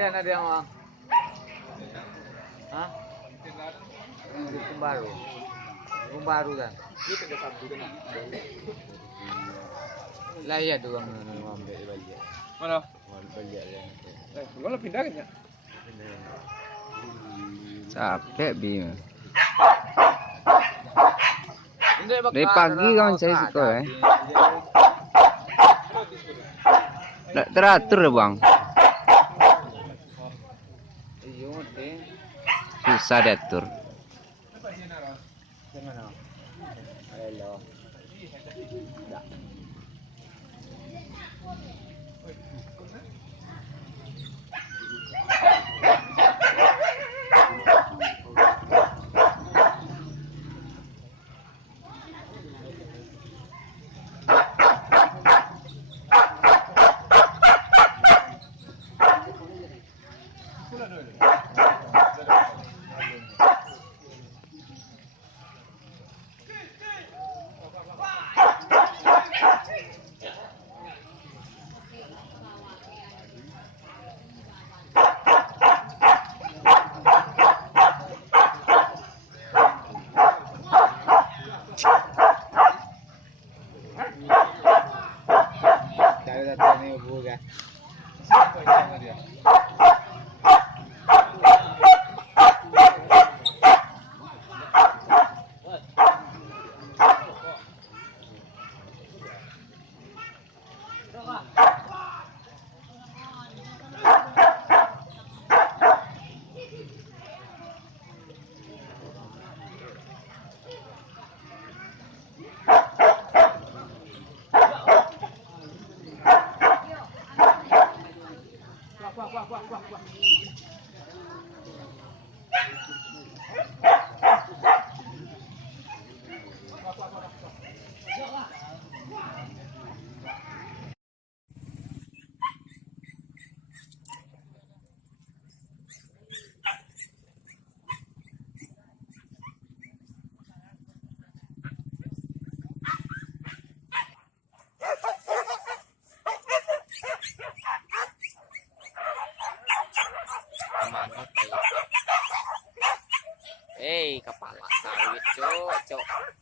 Ayan na diyan mo. Hah? Hukum baru. Hukum baru kan. Lah iya doang ngambil balik. Mana? Balik ya. Gua pindah kan ya? Capek Bim. Hindi, Dari pagi kawan saya sekolah. Teratur ya bang. Susah diatur. Gimana? Halo. Cari datanya ibu kan. Kepala sawit cok.